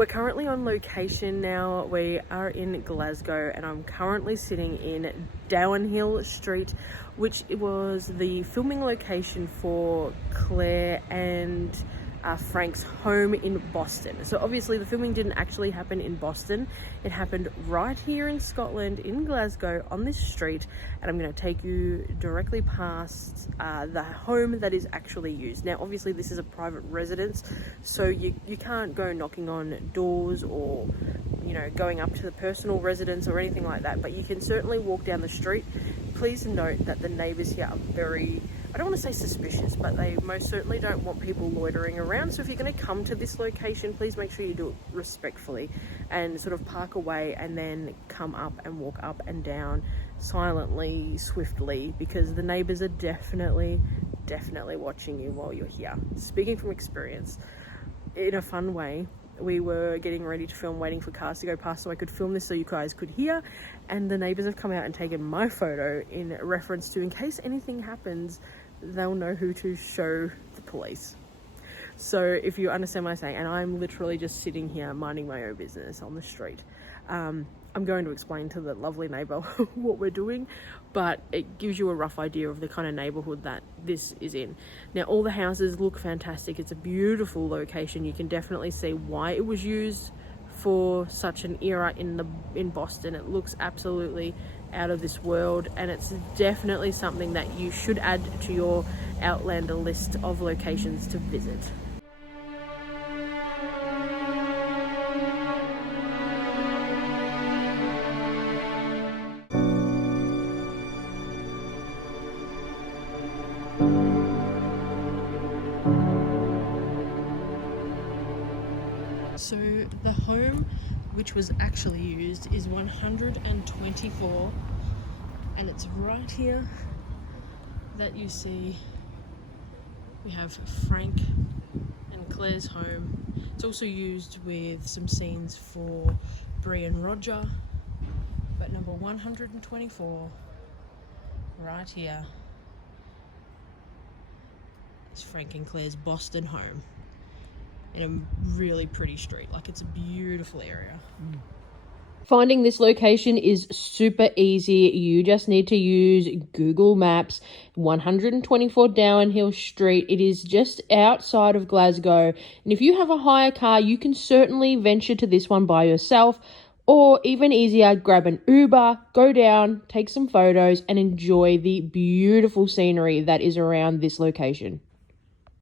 We're currently on location now. We are in Glasgow and I'm currently sitting in Downhill Street, which was the filming location for Claire and Frank's home in Boston. So obviously the filming didn't actually happen in Boston. It happened right here in Scotland, in Glasgow, on this street, and I'm going to take you directly past the home that is actually used. Now obviously this is a private residence, so you can't go knocking on doors or, you know, going up to the personal residence or anything like that, but you can certainly walk down the street. Please note that the neighbours here are very, I don't want to say suspicious, but they most certainly don't want people loitering around. So if you're going to come to this location, please make sure you do it respectfully and sort of park away and then come up and walk up and down silently, swiftly, because the neighbours are definitely watching you while you're here. Speaking from experience, in a fun way, we were getting ready to film, waiting for cars to go past so I could film this so you guys could hear, and the neighbours have come out and taken my photo in reference to, in case anything happens, they'll know who to show the police. So if you understand what I'm saying, and I'm literally just sitting here minding my own business on the street. I'm going to explain to the lovely neighbour what we're doing, but it gives you a rough idea of the kind of neighbourhood that this is in. Now all the houses look fantastic. It's a beautiful location. You can definitely see why it was used for such an era in Boston. It looks absolutely out of this world, and it's definitely something that you should add to your Outlander list of locations to visit. So the home which was actually used is 124, and it's right here that you see we have Frank and Claire's home. It's also used with some scenes for Bree and Roger, but number 124 right here is Frank and Claire's Boston home in a really pretty street. Like, it's a beautiful area. Finding this location is super easy. You just need to use Google Maps. 124 Downhill Street. It is just outside of Glasgow. And if you have a hire car, you can certainly venture to this one by yourself. Or even easier, grab an Uber, go down, take some photos, and enjoy the beautiful scenery that is around this location.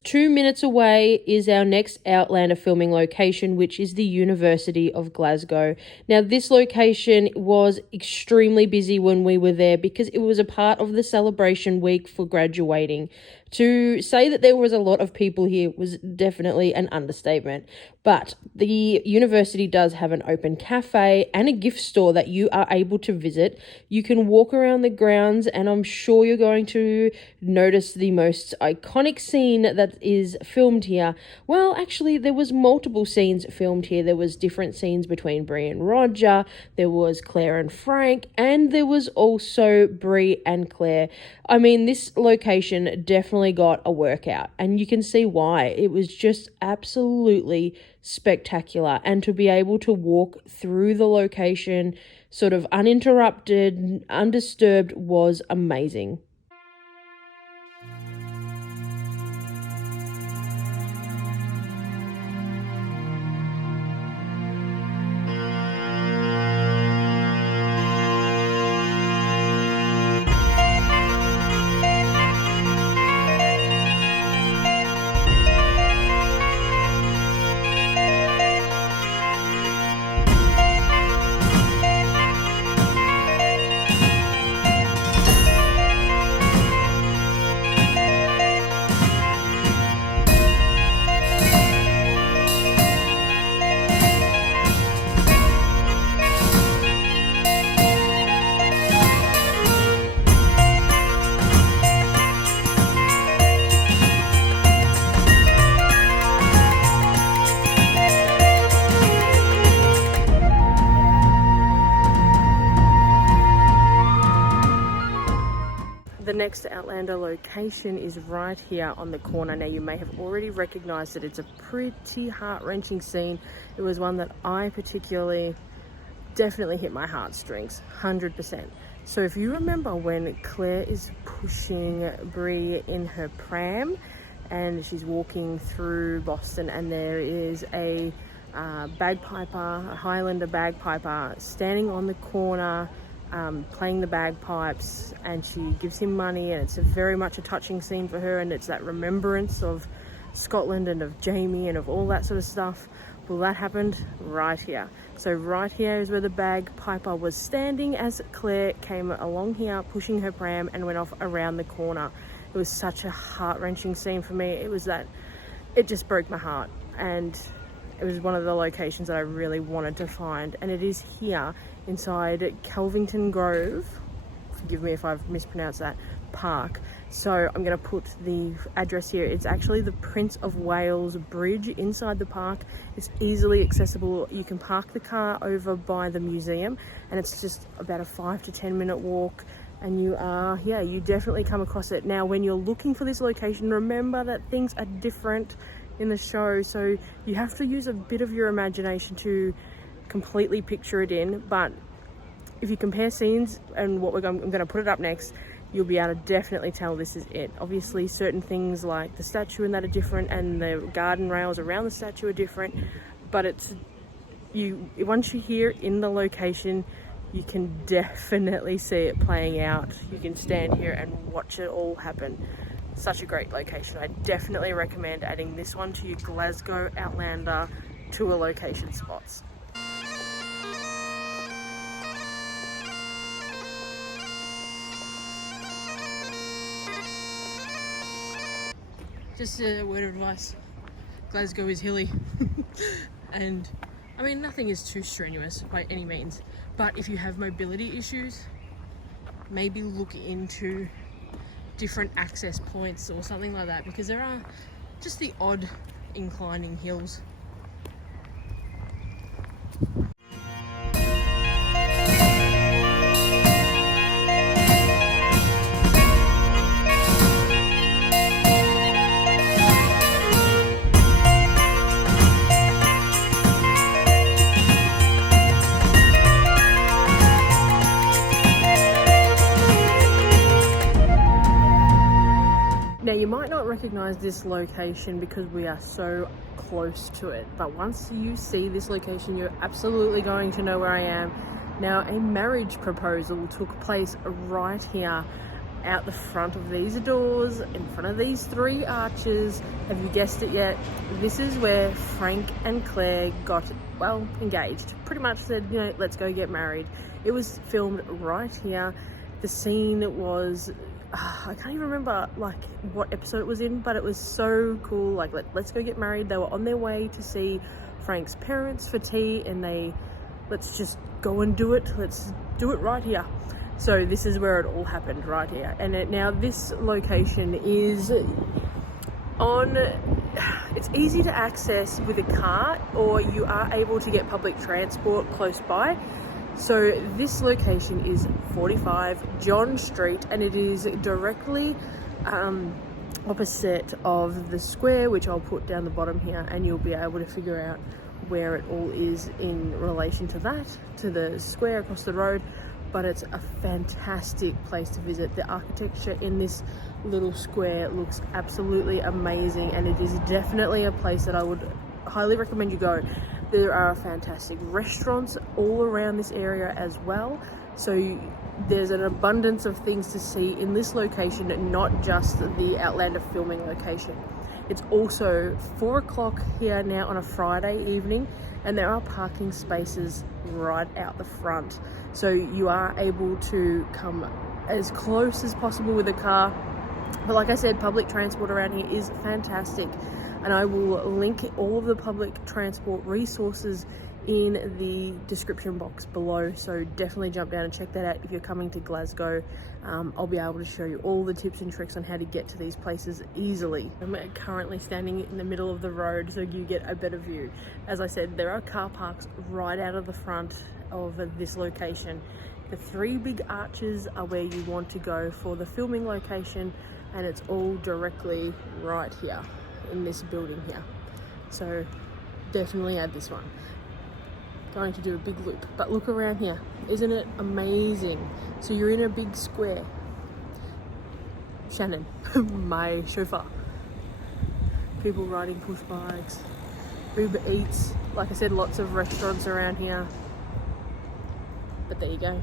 2 minutes away is our next Outlander filming location, which is the University of Glasgow. Now, this location was extremely busy when we were there because it was a part of the celebration week for graduating. To say that there was a lot of people here was definitely an understatement. But the university does have an open cafe and a gift store that you are able to visit. You can walk around the grounds, and I'm sure you're going to notice the most iconic scene that is filmed here. Well, actually, there was multiple scenes filmed here. There was different scenes between Bree and Roger. There was Claire and Frank, and there was also Bree and Claire. I mean, this location definitely got a workout, and you can see why. It was just absolutely spectacular, and to be able to walk through the location sort of uninterrupted, undisturbed, was amazing. next Outlander location is right here on the corner. Now you may have already recognized that it's a pretty heart-wrenching scene. It was one that I particularly definitely hit my heartstrings, 100%. So if you remember when Claire is pushing Brie in her pram and she's walking through Boston, and there is a bagpiper, a Highlander bagpiper, standing on the corner playing the bagpipes, and she gives him money, and it's very much a touching scene for her, and it's that remembrance of Scotland and of Jamie and of all that sort of stuff. Well, that happened right here. So right here is where the bagpiper was standing as Claire came along here pushing her pram and went off around the corner. It was such a heart-wrenching scene for me. It was that, it just broke my heart, and it was one of the locations that I really wanted to find, and it is here inside Calvington Grove, forgive me if I've mispronounced that, park. So I'm going to put the address here. It's actually the Prince of Wales Bridge inside the park. It's easily accessible. You can park the car over by the museum, and it's just about a 5 to 10 minute walk, and you are, yeah, you definitely come across it. Now when you're looking for this location, remember that things are different in the show, so you have to use a bit of your imagination to completely picture it in. But if you compare scenes and what I'm going to put it up next, you'll be able to definitely tell this is it. Obviously certain things like the statue and that are different, and the garden rails around the statue are different, but it's, you, once you're here in the location, you can definitely see it playing out. You can stand here and watch it all happen. Such a great location. I definitely recommend adding this one to your Glasgow Outlander tour location spots. Just a word of advice, Glasgow is hilly and I mean nothing is too strenuous by any means, but if you have mobility issues, maybe look into different access points or something like that, because there are just the odd inclining hills. Now you might not recognize this location because we are so close to it, but once you see this location, you're absolutely going to know where I am. Now, a marriage proposal took place right here out the front of these doors, in front of these 3 arches. Have you guessed it yet? This is where Frank and Claire got, well, engaged. Pretty much said, you know, let's go get married. It was filmed right here. The scene was, I can't even remember like what episode it was in, but it was so cool. Like, let's go get married. They were on their way to see Frank's parents for tea, and let's just go and do it. Let's do it right here. So this is where it all happened, right here. And now this location is it's easy to access with a car, or you are able to get public transport close by. So this location is 45 John Street, and it is directly opposite of the square, which I'll put down the bottom here, and you'll be able to figure out where it all is in relation to that, to the square across the road. But it's a fantastic place to visit. The architecture in this little square looks absolutely amazing, and it is definitely a place that I would highly recommend you go. There are fantastic restaurants all around this area as well. So there's an abundance of things to see in this location, not just the Outlander filming location. It's also 4 o'clock here now on a Friday evening, and there are parking spaces right out the front. So you are able to come as close as possible with a car. But like I said, public transport around here is fantastic. And I will link all of the public transport resources in the description box below, so definitely jump down and check that out if you're coming to Glasgow. I'll be able to show you all the tips and tricks on how to get to these places easily. I'm currently standing in the middle of the road so you get a better view. As I said, there are car parks right out of the front of this location, The 3 big arches are where you want to go for the filming location, and it's all directly right here in this building here. So definitely add this one. Going to do a big loop, but look around here. Isn't it amazing? So you're in a big square. Shannon, my chauffeur. People riding push bikes. Uber Eats. Like I said, lots of restaurants around here. But there you go.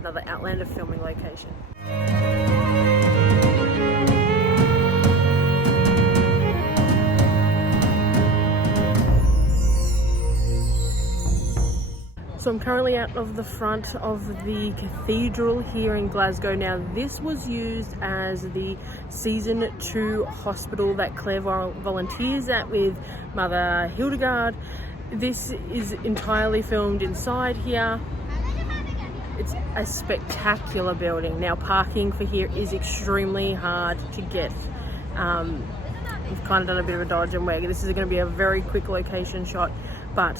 Another Outlander filming location. So I'm currently out of the front of the cathedral here in Glasgow. Now this was used as the season 2 hospital that Claire volunteers at with Mother Hildegard. This is entirely filmed inside here. It's a spectacular building. Now parking for here is extremely hard to get. We've kind of done a bit of a dodge and wag. This is going to be a very quick location shot, but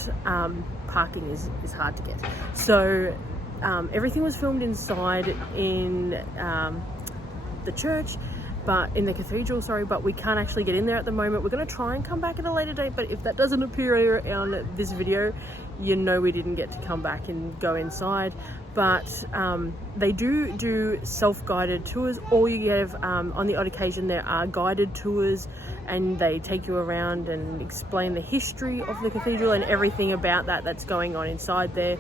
parking is hard to get. So everything was filmed inside in the church, but in the cathedral, sorry, but we can't actually get in there at the moment. We're going to try and come back at a later date, but if that doesn't appear on this video, you know we didn't get to come back and go inside. But they do self-guided tours, or you have on the odd occasion there are guided tours, and they take you around and explain the history of the cathedral and everything about that's going on inside there.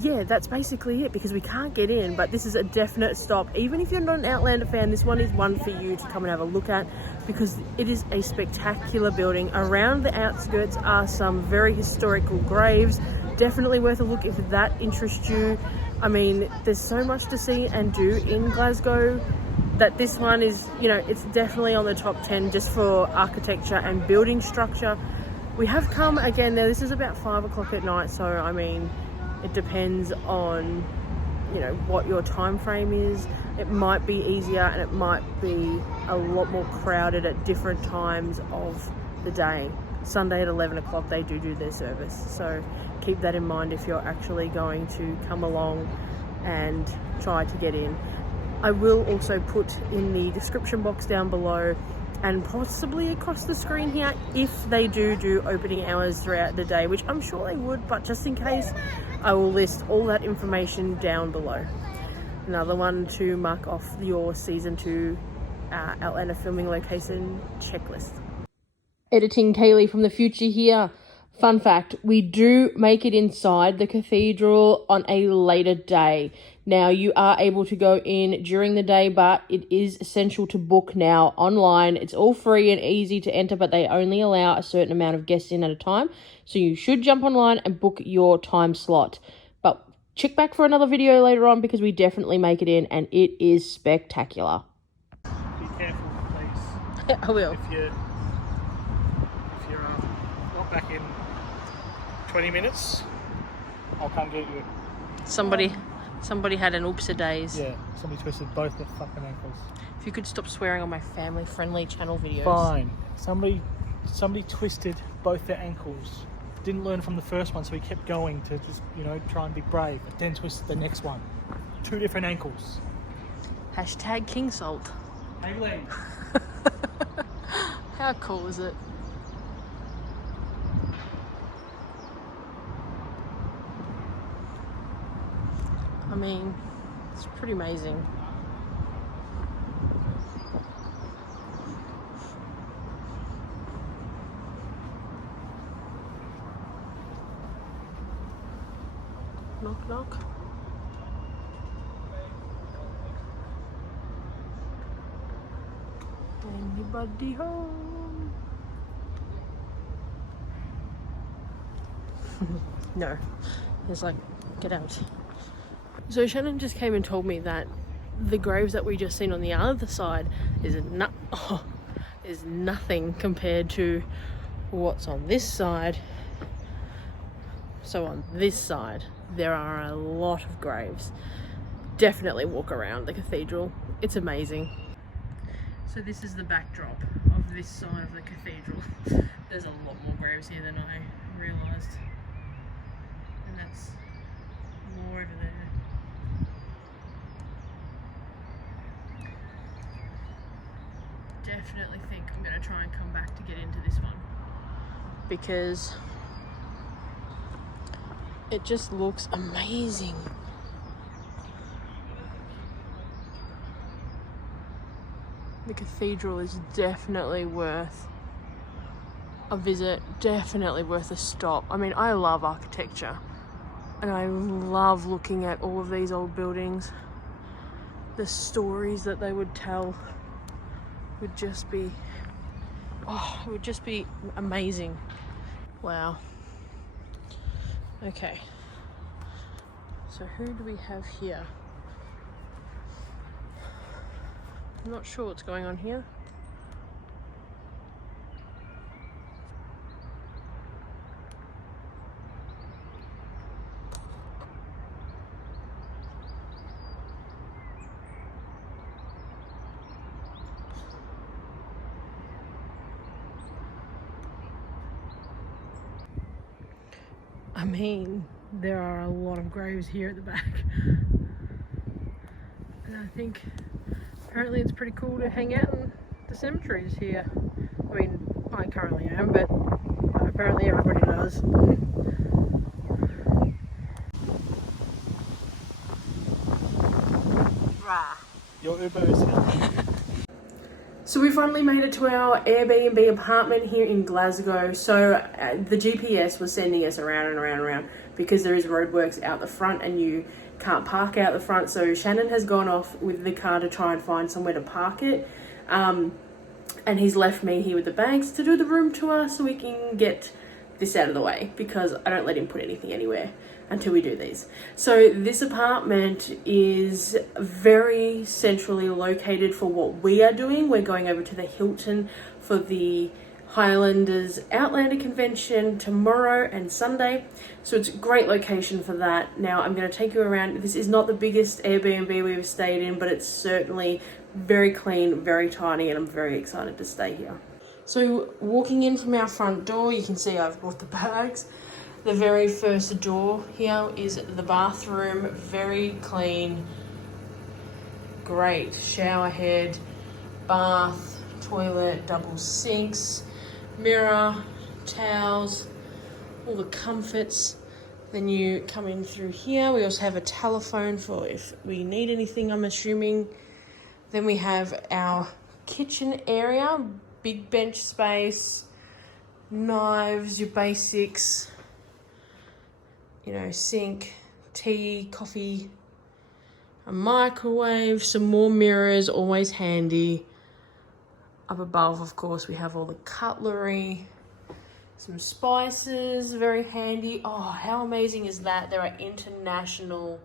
Yeah, that's basically it, because we can't get in, but this is a definite stop. Even if you're not an Outlander fan, this one is one for you to come and have a look at, because it is a spectacular building. Around the outskirts are some very historical graves. Definitely worth a look if that interests you. I mean, there's so much to see and do in Glasgow that this one is, you know, it's definitely on the top 10 just for architecture and building structure. We have come again now, this is about 5 o'clock at night, so I mean, it depends on, you know, what your time frame is. It might be easier and it might be a lot more crowded at different times of the day. Sunday at 11 o'clock they do their service, so keep that in mind if you're actually going to come along and try to get in. I will also put in the description box down below and possibly across the screen here if they do opening hours throughout the day, which I'm sure they would, but just in case, I will list all that information down below. Another one to mark off your season 2 Outlander filming location checklist. Editing Kaylee from the future here. Fun fact, we do make it inside the cathedral on a later day. Now, you are able to go in during the day, but it is essential to book now online. It's all free and easy to enter, but they only allow a certain amount of guests in at a time. So you should jump online and book your time slot. But check back for another video later on, because we definitely make it in and it is spectacular. Be careful, please. I will. If you're not back in 20 minutes, I'll come get you. Somebody had an oops a days. Yeah, somebody twisted both their fucking ankles. If you could stop swearing on my family-friendly channel videos. Fine. Somebody twisted both their ankles. Didn't learn from the first one, so he kept going to just, you know, try and be brave. But then twisted the next one. 2 different ankles. Hashtag King Salt. Haley. How cool is it? I mean, it's pretty amazing. Knock, knock. Anybody home? No. It's like, get out. So Shannon just came and told me that the graves that we just seen on the other side is nothing compared to what's on this side. So on this side, there are a lot of graves. Definitely walk around the cathedral. It's amazing. So this is the backdrop of this side of the cathedral. There's a lot more graves here than I realised. And that's more over there. definitely think I'm going to try and come back to get into this one, because it just looks amazing. The cathedral is definitely worth a visit, definitely worth a stop. I mean, I love architecture and I love looking at all of these old buildings. The stories that they would tell would just be, it would just be amazing. Wow. Okay. So who do we have here? I'm not sure what's going on here. I mean, there are a lot of graves here at the back. And I think apparently it's pretty cool to hang out in the cemeteries here. I mean, I currently am, but apparently everybody does. Rah. Your Uber is here. So we finally made it to our Airbnb apartment here in Glasgow. So the GPS was sending us around and around and around because there is roadworks out the front and you can't park out the front. So Shannon has gone off with the car to try and find somewhere to park it. And he's left me here with the bags to do the room tour so we can get this out of the way, because I don't let him put anything anywhere until we do these. So this apartment is very centrally located for what we are doing. We're going over to the Hilton for the Highlanders Outlander convention tomorrow and Sunday. So it's a great location for that. Now I'm going to take you around. This is not the biggest Airbnb we've stayed in, but it's certainly very clean, very tidy, and I'm very excited to stay here. So walking in from our front door, you can see I've brought the bags. The very first door here is the bathroom, very clean, great shower head, bath, toilet, double sinks, mirror, towels, all the comforts. Then you come in through here. We also have a telephone for if we need anything, I'm assuming. Then we have our kitchen area, big bench space, knives, your basics, you know, sink, tea, coffee, a microwave, some more mirrors, always handy. Up above, of course, we have all the cutlery, some spices, very handy. Oh, how amazing is that? There are international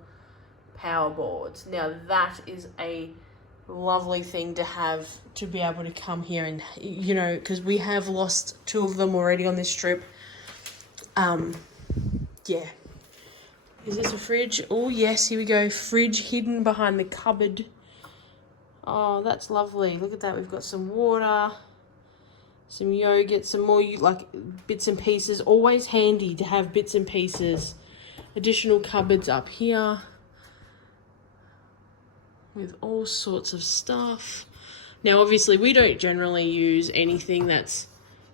power boards. Now that is a lovely thing to have, to be able to come here and, you know, because we have lost 2 of them already on this trip. Yeah. Is this a fridge? Oh yes, here we go. Fridge hidden behind the cupboard. Oh, that's lovely. Look at that. We've got some water, some yogurt, some more like bits and pieces. Always handy to have bits and pieces. Additional cupboards up here with all sorts of stuff. Now, obviously, we don't generally use anything that's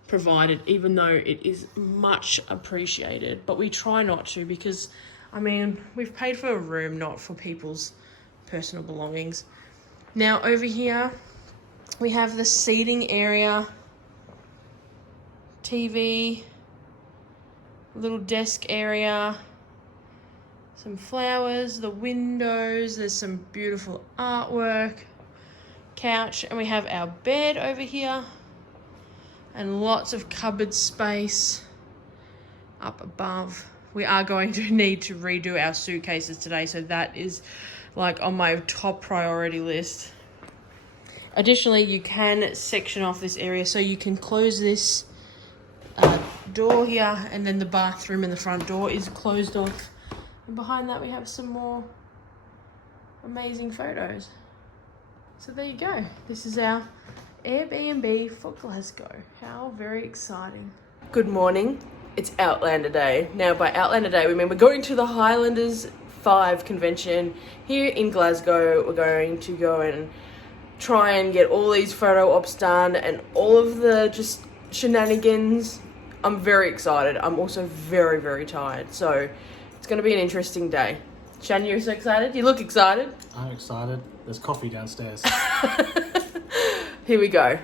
provided, even though it is much appreciated. But we try not to because, I mean, we've paid for a room, not for people's personal belongings. Now, over here, we have the seating area, TV, little desk area, some flowers, the windows, there's some beautiful artwork, couch, and we have our bed over here, and lots of cupboard space up above. We are going to need to redo our suitcases today, so that is like on my top priority list. Additionally, you can section off this area, so you can close this door here, and then the bathroom in the front door is closed off. And behind that we have some more amazing photos. So there you go. This is our Airbnb for Glasgow. How very exciting. Good morning. It's Outlander Day. Now by Outlander Day we mean we're going to the Highlanders 5 convention here in Glasgow. We're going to go and try and get all these photo ops done and all of the just shenanigans. I'm very excited. I'm also very, very tired. So it's going to be an interesting day. Shan, you're so excited? You look excited. I'm excited. There's coffee downstairs. Here we go.